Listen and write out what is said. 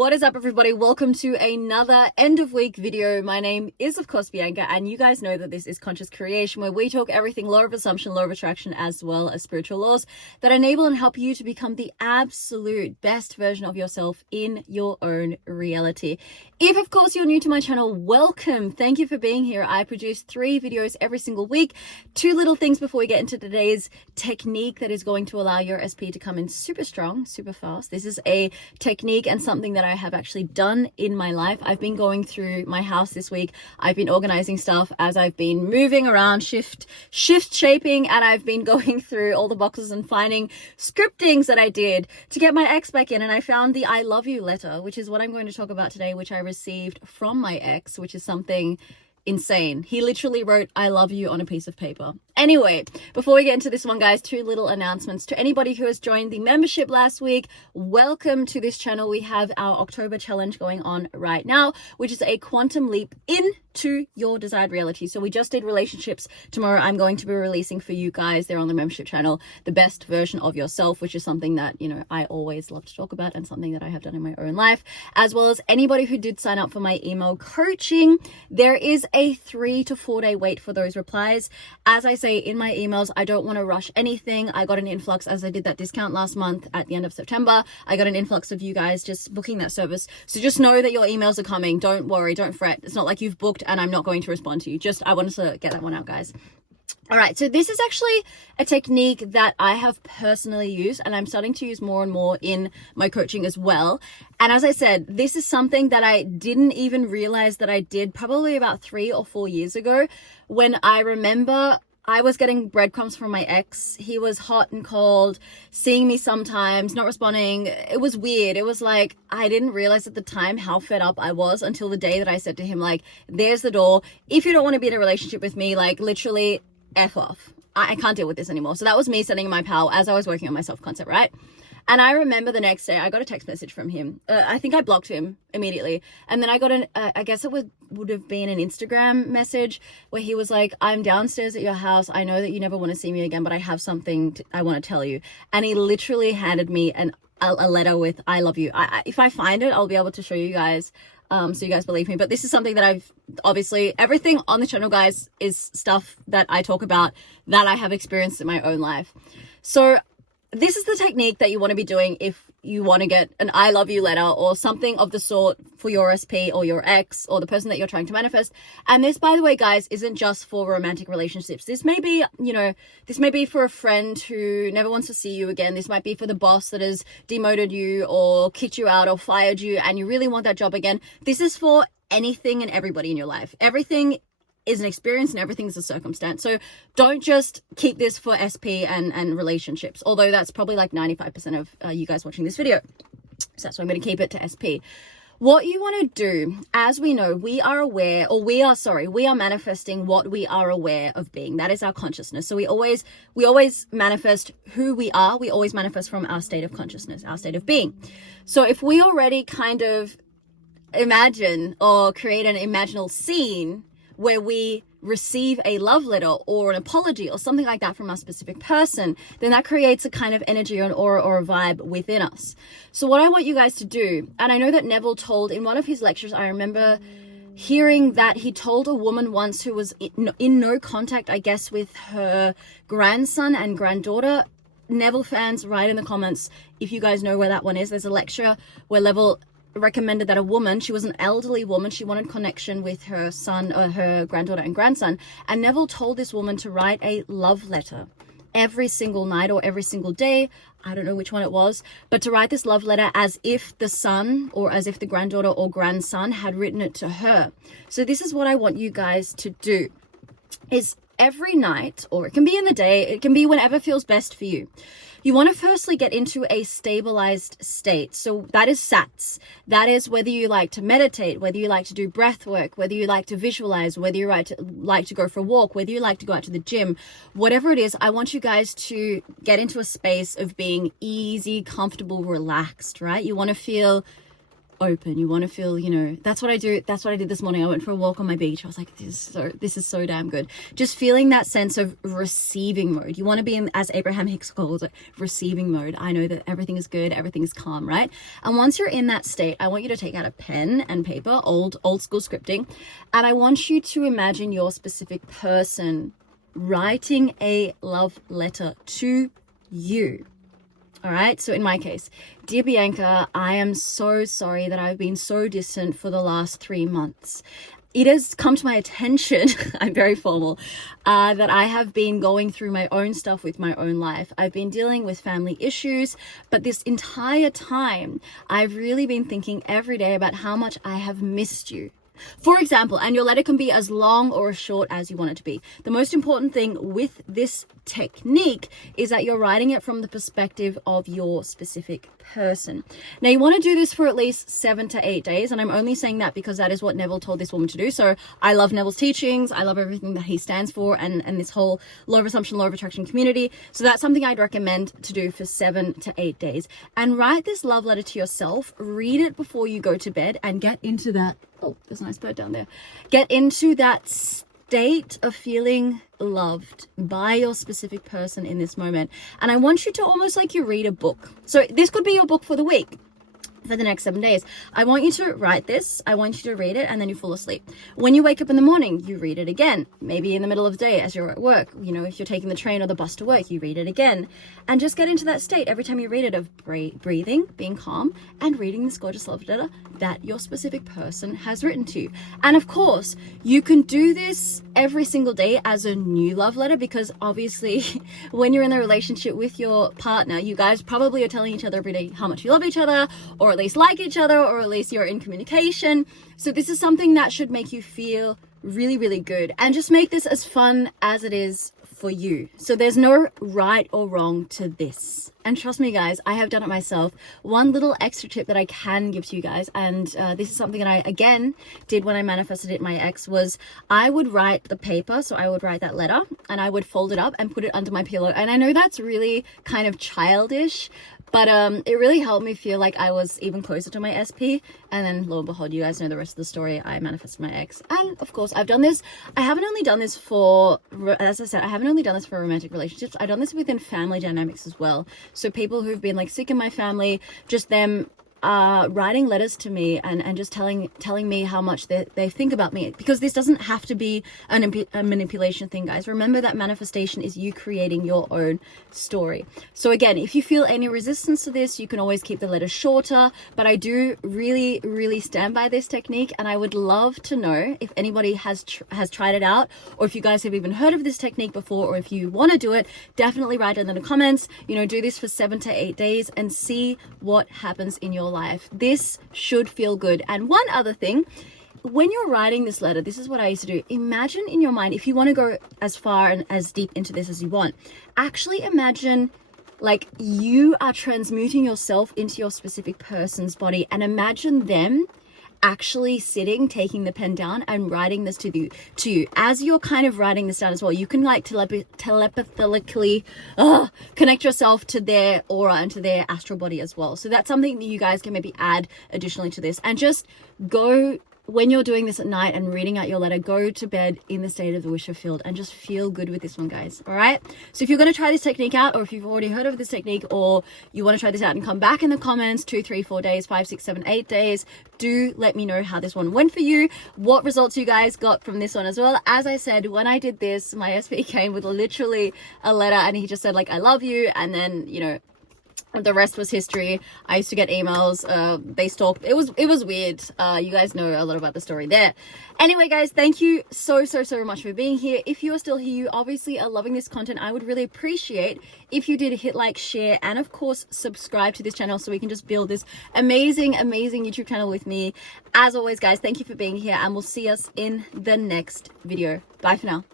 What is up, everybody? Welcome to another end of week video. My name is, of course, Bianca, and you guys know that this is Conscious Creation, where we talk everything law of assumption, law of attraction, as well as spiritual laws that enable and help you to become the absolute best version of yourself in your own reality. If, of course, you're new to my channel, welcome. Thank you for being here. I produce 3 videos every single week. 2 little things before we get into today's technique that is going to allow your SP to come in super strong, super fast. This is a technique and something that I have actually done in my life. I've been going through my house this week. I've been organizing stuff as I've been moving around, shift shaping, and I've been going through all the boxes and finding scriptings that I did to get my ex back in. And I found the I love you letter, which is what I'm going to talk about today, which I received from my ex, which is something insane. He literally wrote I love you on a piece of paper. Anyway, before we get into this one, guys, 2 little announcements. To anybody who has joined the membership last week, welcome to this channel. We have our October challenge going on right now, which is a quantum leap into your desired reality. So we just did relationships. Tomorrow I'm going to be releasing for you guys there on the membership channel the best version of yourself, which is something that, you know, I always love to talk about and something that I have done in my own life, as well as anybody who did sign up for my email coaching. There is a 3 to 4 day wait for those replies. As I say in my emails, I don't want to rush anything. I got an influx as I did that discount last month at the end of September. I got an influx of you guys just booking that service. So just know that your emails are coming. Don't worry, don't fret. It's not like you've booked and I'm not going to respond to you. Just, I wanted to get that one out, guys. All right, so this is actually a technique that I have personally used and I'm starting to use more and more in my coaching as well. And as I said, this is something that I didn't even realize that I did probably about 3 or 4 years ago, when I remember I was getting breadcrumbs from my ex. He was hot and cold, seeing me sometimes, not responding. It was weird. It was like, I didn't realize at the time how fed up I was until the day that I said to him, like, there's the door. If you don't want to be in a relationship with me, like, literally F off. I can't deal with this anymore. So that was me setting my power as I was working on my self-concept, right? And I remember the next day I got a text message from him. I think I blocked him immediately. And then I got I guess it would have been an Instagram message where he was like, I'm downstairs at your house. I know that you never want to see me again, but I have something I want to tell you. And he literally handed me a letter with I love you. If I find it, I'll be able to show you guys. So you guys believe me. But this is something that I've obviously, everything on the channel, guys, is stuff that I talk about that I have experienced in my own life. So this is the technique that you want to be doing if you want to get an I love you letter or something of the sort for your SP or your ex or the person that you're trying to manifest. And this, by the way, guys, isn't just for romantic relationships. This may be, you know, this may be for a friend who never wants to see you again. This might be for the boss that has demoted you or kicked you out or fired you and you really want that job again. This is for anything and everybody in your life. Everything is an experience and everything is a circumstance. So don't just keep this for SP and relationships, although that's probably like 95% of you guys watching this video. So that's why I'm going to keep it to SP. What you want to do, as we know, we are manifesting what we are aware of being. That is our consciousness. So we always manifest who we are. We always manifest from our state of consciousness, our state of being. So if we already kind of imagine or create an imaginal scene where we receive a love letter or an apology or something like that from a specific person, then that creates a kind of energy or an aura or a vibe within us. So what I want you guys to do, and I know that Neville told in one of his lectures, I remember hearing that he told a woman once who was in no contact, I guess, with her grandson and granddaughter. Neville fans, write in the comments if you guys know where that one is. There's a lecture where Neville recommended that a woman, she was an elderly woman, she wanted connection with her son or her granddaughter and grandson, and Neville told this woman to write a love letter every single night or every single day, I don't know which one it was, but to write this love letter as if the son or as if the granddaughter or grandson had written it to her. So this is what I want you guys to do, is every night, or it can be in the day, it can be whenever feels best for you. You want to firstly get into a stabilized state. So that is SATS. That is whether you like to meditate, whether you like to do breath work, whether you like to visualize, whether you like to go for a walk, whether you like to go out to the gym, whatever it is, I want you guys to get into a space of being easy, comfortable, relaxed, right? You want to feel open. You want to feel, you know, that's what I do. That's what I did this morning. I went for a walk on my beach. I was like, this is so damn good. Just feeling that sense of receiving mode. You want to be in, as Abraham Hicks calls it, receiving mode. I know that everything is good, everything is calm, right? And once you're in that state, I want you to take out a pen and paper, old school scripting, and I want you to imagine your specific person writing a love letter to you. All right. So in my case, dear Bianca, I am so sorry that I've been so distant for the last 3 months. It has come to my attention, I'm very formal, that I have been going through my own stuff with my own life. I've been dealing with family issues, but this entire time, I've really been thinking every day about how much I have missed you. For example, and your letter can be as long or as short as you want it to be. The most important thing with this technique is that you're writing it from the perspective of your specific person. Now, you want to do this for at least 7 to 8 days, and I'm only saying that because that is what Neville told this woman to do. So I love Neville's teachings. I love everything that he stands for, and this whole law of assumption, law of attraction community. So that's something I'd recommend to do for 7 to 8 days. And write this love letter to yourself. Read it before you go to bed and get into that. Oh, there's a nice bird down there. Get into that state of feeling loved by your specific person in this moment. And I want you to almost like you read a book. So this could be your book for the week, for the next 7 days. I want you to write this. I want you to read it, and then you fall asleep. When you wake up in the morning, you read it again. Maybe in the middle of the day as you're at work, you know, if you're taking the train or the bus to work, you read it again. And just get into that state every time you read it of breathing, being calm, and reading this gorgeous love letter that your specific person has written to you. And of course, you can do this every single day as a new love letter, because obviously when you're in a relationship with your partner, you guys probably are telling each other every day how much you love each other, or at least like each other, or at least you're in communication. So this is something that should make you feel really, really good, and just make this as fun as it is for you. So there's no right or wrong to this. And trust me, guys, I have done it myself. One little extra tip that I can give to you guys, and this is something that I, again, did when I manifested it my ex, was I would write the paper. So I would write that letter and I would fold it up and put it under my pillow. And I know that's really kind of childish, but it really helped me feel like I was even closer to my SP. And then lo and behold, you guys know the rest of the story. I manifested my ex. And of course, I've done this. I haven't only done this for, as I said, I haven't only done this for romantic relationships. I've done this within family dynamics as well. So people who've been like sick in my family, just them writing letters to me and just telling me how much they think about me, because this doesn't have to be a manipulation thing, guys. Remember that manifestation is you creating your own story. So again, if you feel any resistance to this, you can always keep the letter shorter, but I do really stand by this technique, and I would love to know if anybody has tried it out, or if you guys have even heard of this technique before, or if you want to do it, definitely write it in the comments. You know, do this for 7 to 8 days and see what happens in your life. This should feel good. And one other thing, when you're writing this letter, this is what I used to do. Imagine in your mind, if you want to go as far and as deep into this as you want, actually imagine like you are transmuting yourself into your specific person's body, and imagine them actually sitting, taking the pen down and writing this to you. As you're kind of writing this down as well, you can like telepathically connect yourself to their aura and to their astral body as well. So that's something that you guys can maybe add additionally to this. And just go, when you're doing this at night and reading out your letter, go to bed in the state of the wish fulfilled and just feel good with this one, guys. All right. So if you're going to try this technique out, or if you've already heard of this technique, or you want to try this out and come back in the comments 2, 3, 4 days, 5, 6, 7, 8 days, do let me know how this one went for you, what results you guys got from this one as well. As I said, when I did this, my SP came with literally a letter, and he just said like, I love you. And then, you know, the rest was history. I used to get emails. They stalked. It was weird. You guys know a lot about the story there. Anyway, guys, thank you so much for being here. If you are still here, you obviously are loving this content. I would really appreciate if you did hit like, share, and of course subscribe to this channel, so we can just build this amazing YouTube channel with me. As always, guys, thank you for being here, and we'll see us in the next video. Bye for now.